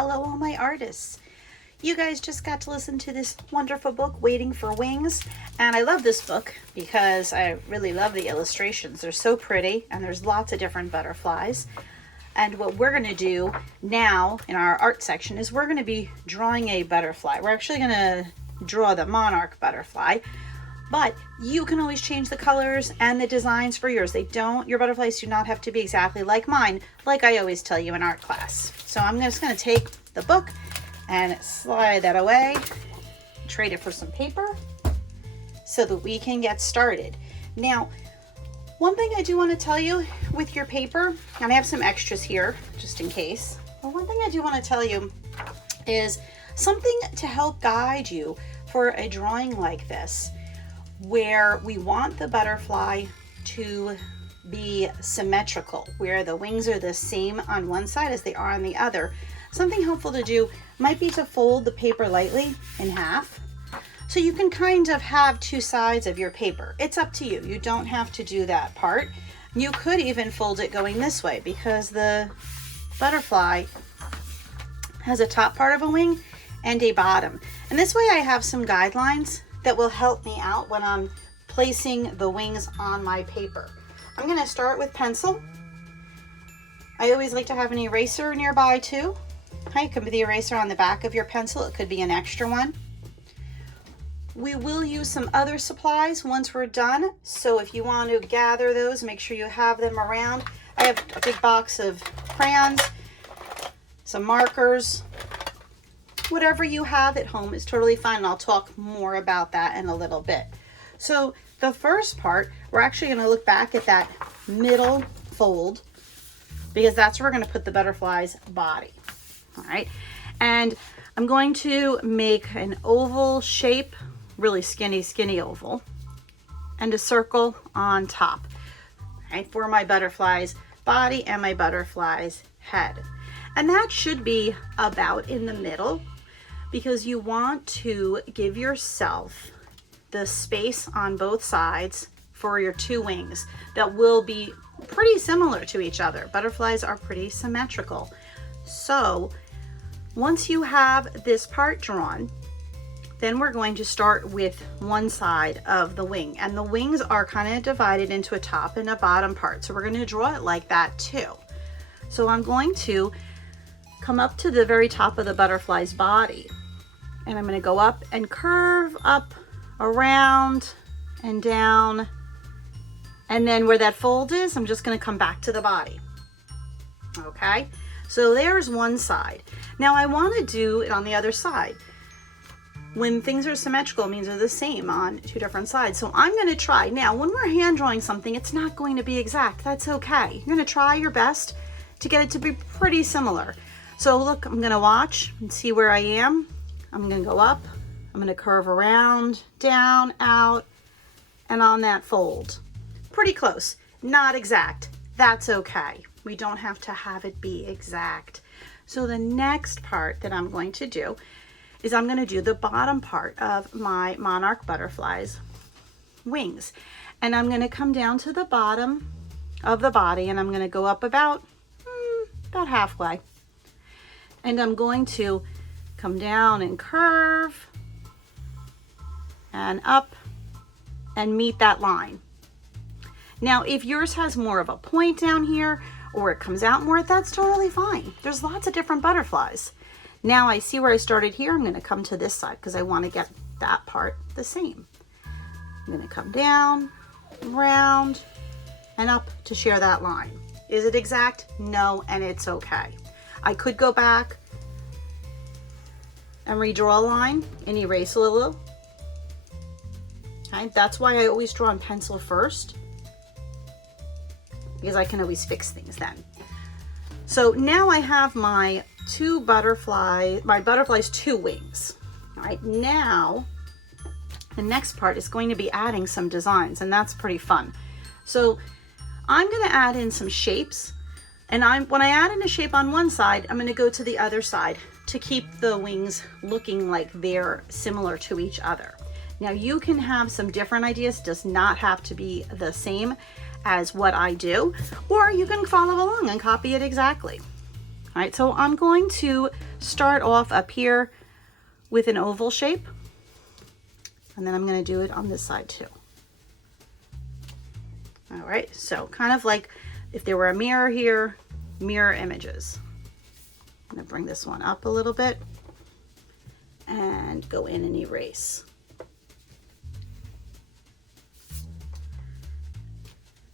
Hello, all my artists. You guys just got to listen to this wonderful book, Waiting for Wings. And I love this book because I really love the illustrations. They're so pretty and there's lots of different butterflies. And what we're going to do now in our art section is we're going to be drawing a butterfly. We're actually going to draw the monarch butterfly, but you can always change the colors and the designs for yours. Your butterflies do not have to be exactly like mine, like I always tell you in art class. So I'm just going to take the book and slide that away, trade it for some paper so that we can get started. Now, one thing I do want to tell you with your paper, and I have some extras here just in case, but one thing I do want to tell you is something to help guide you for a drawing like this, where we want the butterfly to be symmetrical, where the wings are the same on one side as they are on the other. Something helpful to do might be to fold the paper lightly in half, so you can kind of have two sides of your paper. It's up to you. You don't have to do that part. You could even fold it going this way because the butterfly has a top part of a wing and a bottom. And this way I have some guidelines that will help me out when I'm placing the wings on my paper. I'm going to start with pencil. I always like to have an eraser nearby too. It could be the eraser on the back of your pencil. It could be an extra one. We will use some other supplies once we're done. So if you want to gather those, make sure you have them around. I have a big box of crayons, some markers. Whatever you have at home is totally fine. And I'll talk more about that in a little bit. So the first part, we're actually going to look back at that middle fold because that's where we're going to put the butterfly's body. All right. And I'm going to make an oval shape, really skinny oval, and a circle on top, right, for my butterfly's body and my butterfly's head. And that should be about in the middle because you want to give yourself the space on both sides for your two wings that will be pretty similar to each other. Butterflies are pretty symmetrical. So once you have this part drawn, then we're going to start with one side of the wing, and the wings are kind of divided into a top and a bottom part. So we're going to draw it like that too. So I'm going to come up to the very top of the butterfly's body, and I'm going to go up and curve up around and down, and then where that fold is, I'm just going to come back to the body. Okay, so there's one side. Now I want to do it on the other side. When things are symmetrical, it means they're the same on two different sides. So I'm going to try. Now, when we're hand drawing something, it's not going to be exact. That's okay. You're going to try your best to get it to be pretty similar. So look, I'm going to watch and see where I am. I'm going to go up. I'm going to curve around, down, out, and on that fold. Pretty close. Not exact. That's okay. We don't have to have it be exact. So the next part that I'm going to do is I'm going to do the bottom part of my monarch butterfly's wings. And I'm going to come down to the bottom of the body, and I'm going to go up about halfway. And I'm going to come down and curve and up and meet that line. Now, if yours has more of a point down here or it comes out more, that's totally fine. There's lots of different butterflies. Now I see where I started here. I'm going to come to this side because I want to get that part the same. I'm going to come down, around, and up to share that line. Is it exact? No, and it's okay. I could go back and redraw a line and erase a little. Okay, that's why I always draw on pencil first, because I can always fix things then. So now I have my butterfly's two wings. All right, now the next part is going to be adding some designs, and that's pretty fun. So I'm going to add in some shapes, and when I add in a shape on one side, I'm going to go to the other side to keep the wings looking like they're similar to each other. Now you can have some different ideas, does not have to be the same as what I do, or you can follow along and copy it exactly. All right, so I'm going to start off up here with an oval shape, and then I'm going to do it on this side too. All right, so kind of like if there were a mirror here, mirror images. I'm going to bring this one up a little bit and go in and erase.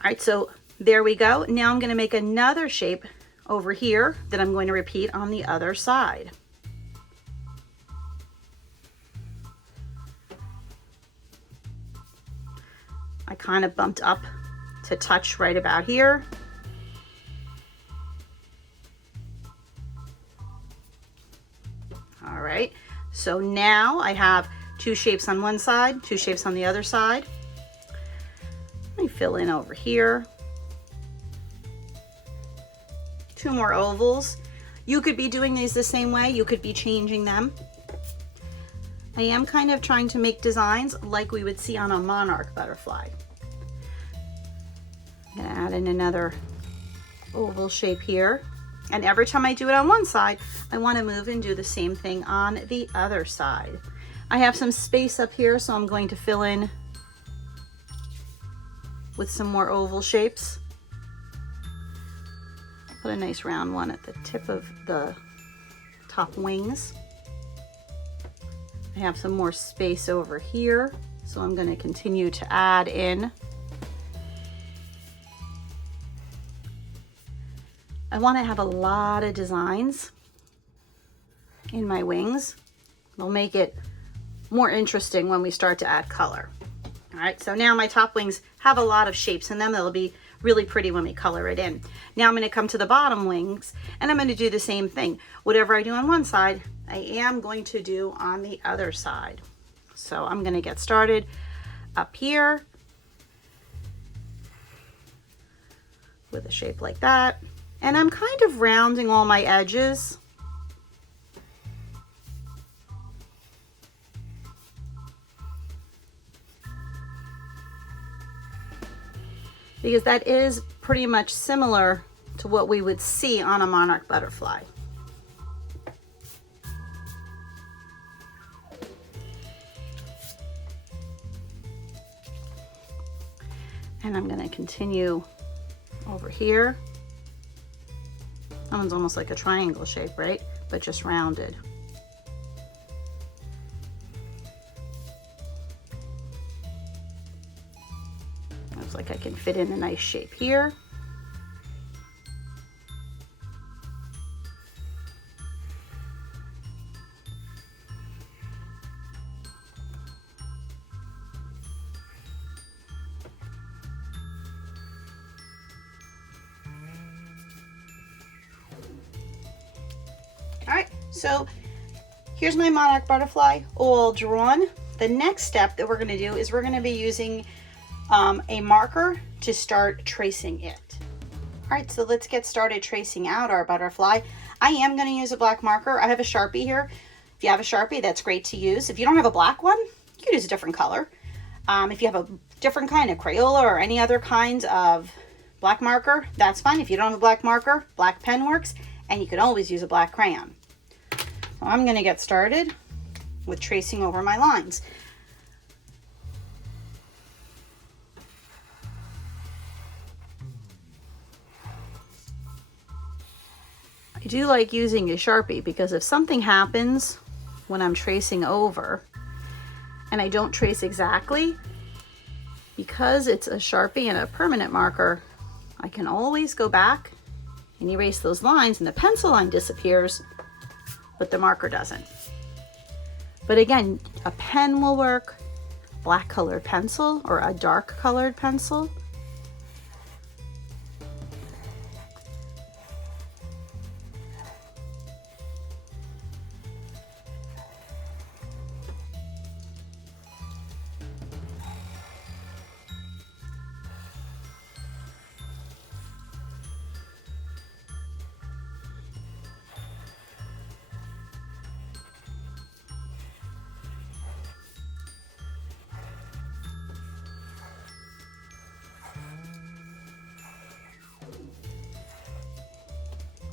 All right, so there we go. Now I'm going to make another shape over here that I'm going to repeat on the other side. I kind of bumped up to touch right about here. All right, so now I have two shapes on one side, two shapes on the other side. Let me fill in over here. Two more ovals. You could be doing these the same way. You could be changing them. I am kind of trying to make designs like we would see on a monarch butterfly. I'm gonna add in another oval shape here. And every time I do it on one side, I want to move and do the same thing on the other side. I have some space up here, so I'm going to fill in with some more oval shapes. Put a nice round one at the tip of the top wings. I have some more space over here, so I'm going to continue to add in. I want to have a lot of designs in my wings. It'll make it more interesting when we start to add color. All right, so now my top wings have a lot of shapes in them. They'll be really pretty when we color it in. Now I'm going to come to the bottom wings and I'm going to do the same thing. Whatever I do on one side, I am going to do on the other side. So I'm going to get started up here with a shape like that. And I'm kind of rounding all my edges. Because that is pretty much similar to what we would see on a monarch butterfly. And I'm going to continue over here. That one's almost like a triangle shape, right? But just rounded. Looks like I can fit in a nice shape here. All right, so here's my monarch butterfly all drawn. The next step that we're going to do is we're going to be using a marker to start tracing it. All right, so let's get started tracing out our butterfly. I am going to use a black marker. I have a Sharpie here. If you have a Sharpie, that's great to use. If you don't have a black one, you can use a different color. If you have a different kind of Crayola or any other kinds of black marker, that's fine. If you don't have a black marker, black pen works, and you can always use a black crayon. So I'm going to get started with tracing over my lines. I do like using a Sharpie because if something happens when I'm tracing over and I don't trace exactly, because it's a Sharpie and a permanent marker, I can always go back and erase those lines and the pencil line disappears, but the marker doesn't. But again, a pen will work, black colored pencil or a dark colored pencil.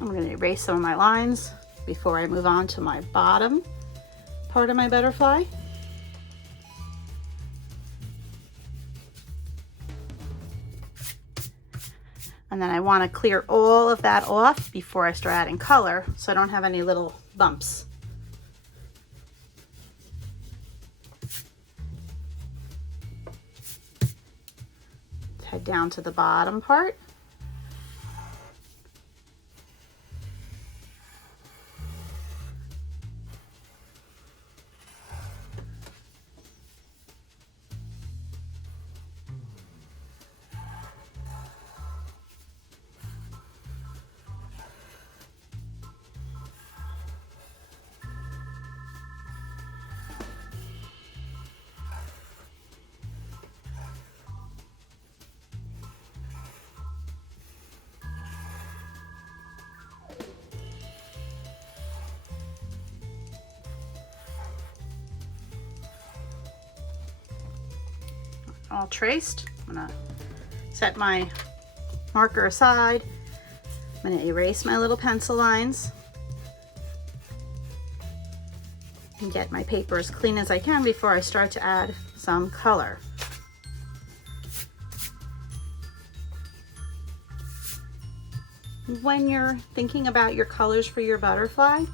I'm going to erase some of my lines before I move on to my bottom part of my butterfly. And then I want to clear all of that off before I start adding color so I don't have any little bumps. Let's head down to the bottom part. All traced. I'm gonna set my marker aside. I'm gonna erase my little pencil lines and get my paper as clean as I can before I start to add some color. When you're thinking about your colors for your butterfly,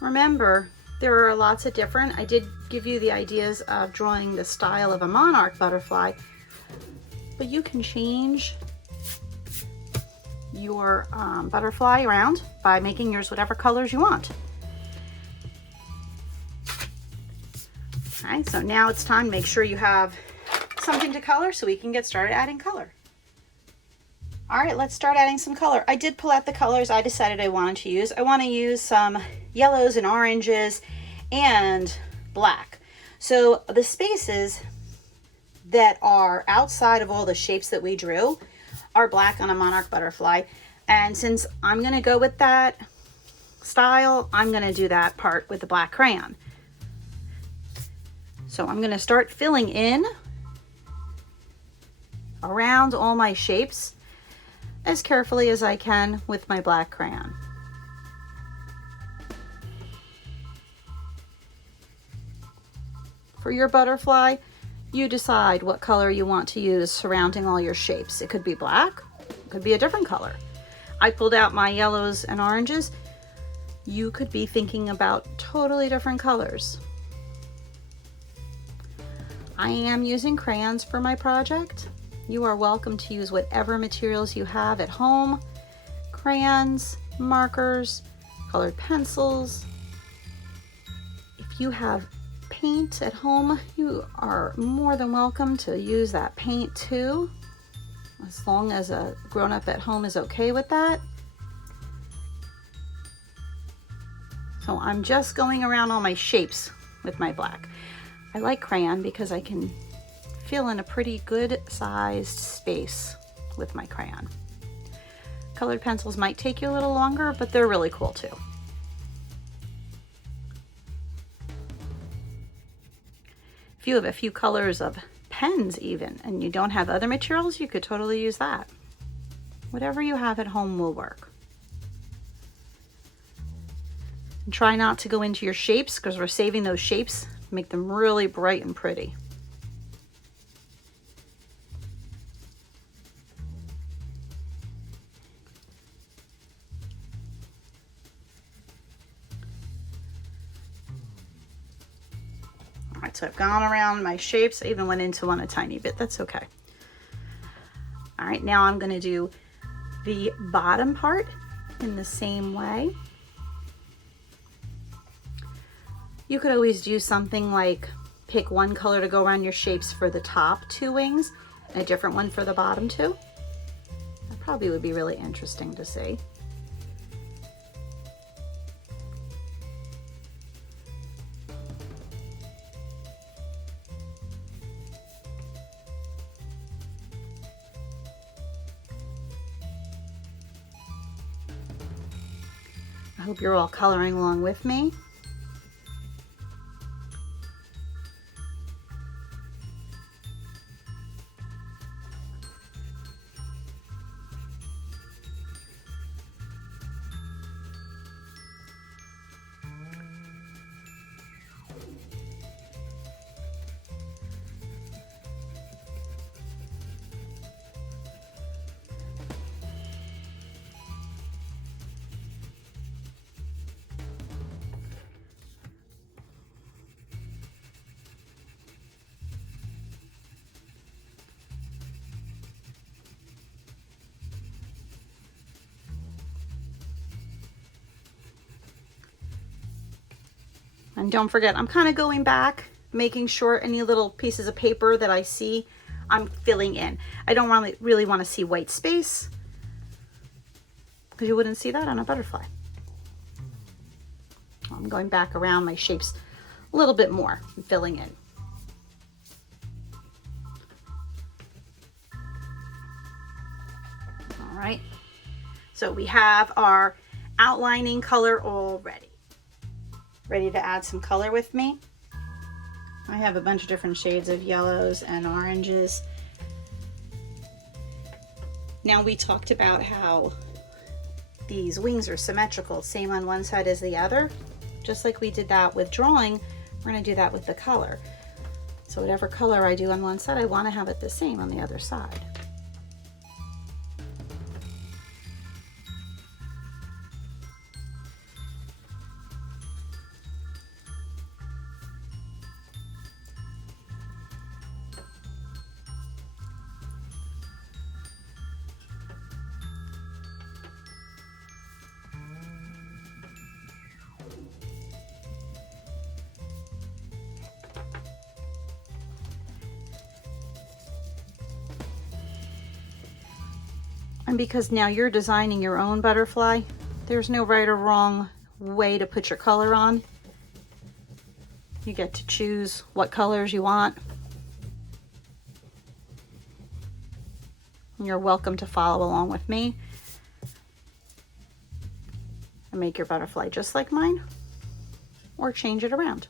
remember there are lots of different. I did give you the ideas of drawing the style of a monarch butterfly, but you can change your butterfly around by making yours whatever colors you want. All right, so now it's time to make sure you have something to color so we can get started adding color. All right, let's start adding some color. I did pull out the colors I decided I wanted to use. I want to use some yellows and oranges and black. So the spaces that are outside of all the shapes that we drew are black on a monarch butterfly. And since I'm going to go with that style, I'm going to do that part with the black crayon. So I'm going to start filling in around all my shapes as carefully as I can with my black crayon. For your butterfly, you decide what color you want to use surrounding all your shapes. It could be black, it could be a different color. I pulled out my yellows and oranges. You could be thinking about totally different colors. I am using crayons for my project. You are welcome to use whatever materials you have at home. Crayons, markers, colored pencils. If you have paint at home, you are more than welcome to use that paint too, as long as a grown-up at home is okay with that. So I'm just going around all my shapes with my black. I like crayon because I can fill in a pretty good sized space with my crayon. Colored pencils might take you a little longer, but they're really cool too. If you have a few colors of pens even, and you don't have other materials, you could totally use that. Whatever you have at home will work. And try not to go into your shapes because we're saving those shapes to make them really bright and pretty. All right, so I've gone around my shapes. I even went into one a tiny bit. That's okay. All right, now I'm going to do the bottom part in the same way. You could always do something like pick one color to go around your shapes for the top two wings and a different one for the bottom two. That probably would be really interesting to see. I hope you're all coloring along with me. And don't forget, I'm kind of going back, making sure any little pieces of paper that I see, I'm filling in. I don't really want to see white space, because you wouldn't see that on a butterfly. I'm going back around my shapes a little bit more and filling in. All right, so we have our outlining color all ready. Ready to add some color with me? I have a bunch of different shades of yellows and oranges. Now, we talked about how these wings are symmetrical, same on one side as the other. Just like we did that with drawing, we're going to do that with the color. So whatever color I do on one side, I want to have it the same on the other side. And because now you're designing your own butterfly, there's no right or wrong way to put your color on. You get to choose what colors you want. You're welcome to follow along with me and make your butterfly just like mine, or change it around.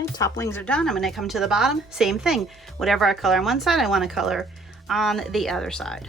Okay, top wings are done. I'm going to come to the bottom. Same thing. Whatever I color on one side, I want to color on the other side.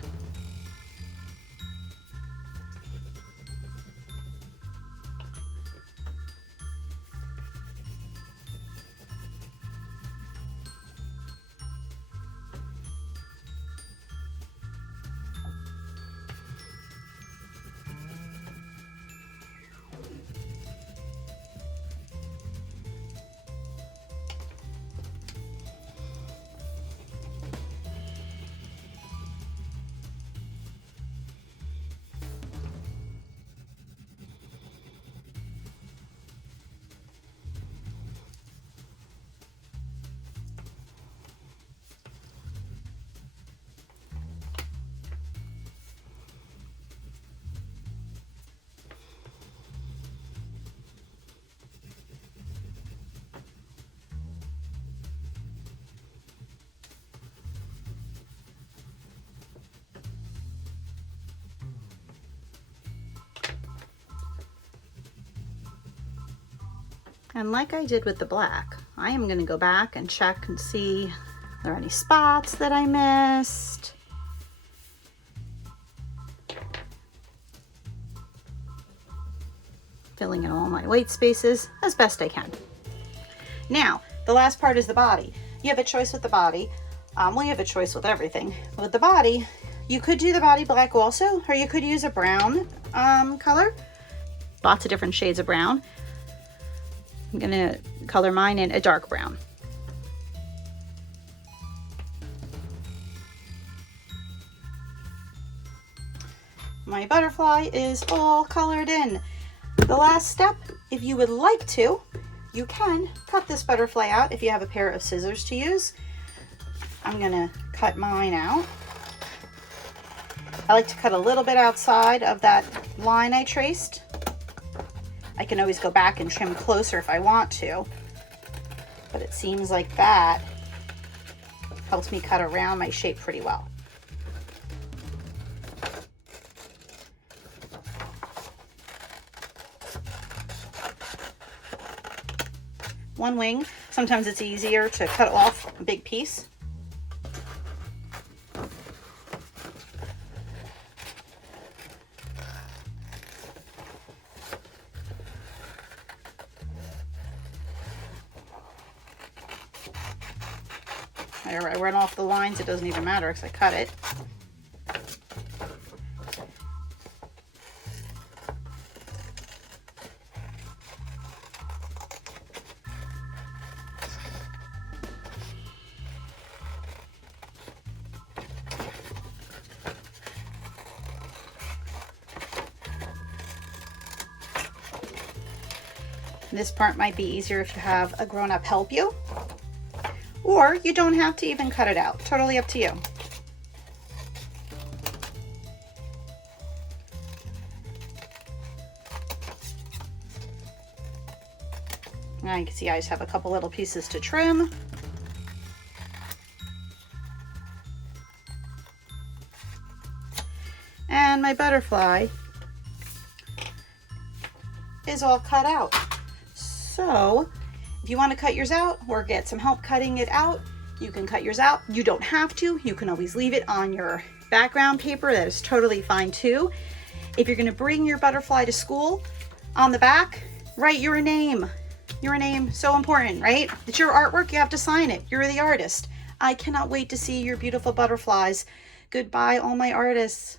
And like I did with the black, I am going to go back and check and see if there are any spots that I missed. Filling in all my white spaces as best I can. Now, the last part is the body. You have a choice with the body. Well, you have a choice with everything. With the body, you could do the body black also, or you could use a brown color. Lots of different shades of brown. I'm gonna color mine in a dark brown. My butterfly is all colored in. The last step, if you would like to, you can cut this butterfly out if you have a pair of scissors to use. I'm gonna cut mine out. I like to cut a little bit outside of that line I traced. I can always go back and trim closer if I want to, but it seems like that helps me cut around my shape pretty well. one wing. Sometimes it's easier to cut off a big piece. I run off the lines, it doesn't even matter because I cut it. This part might be easier if you have a grown-up help you, or you don't have to even cut it out. Totally up to you. Now you can see I just have a couple little pieces to trim. And my butterfly is all cut out. So if you want to cut yours out or get some help cutting it out, you can cut yours out. You don't have to. You can always leave it on your background paper. That is totally fine too. If you're going to bring your butterfly to school, on the back, write your name. Your name, so important, right? It's your artwork. You have to sign it. You're the artist. I cannot wait to see your beautiful butterflies. Goodbye, all my artists.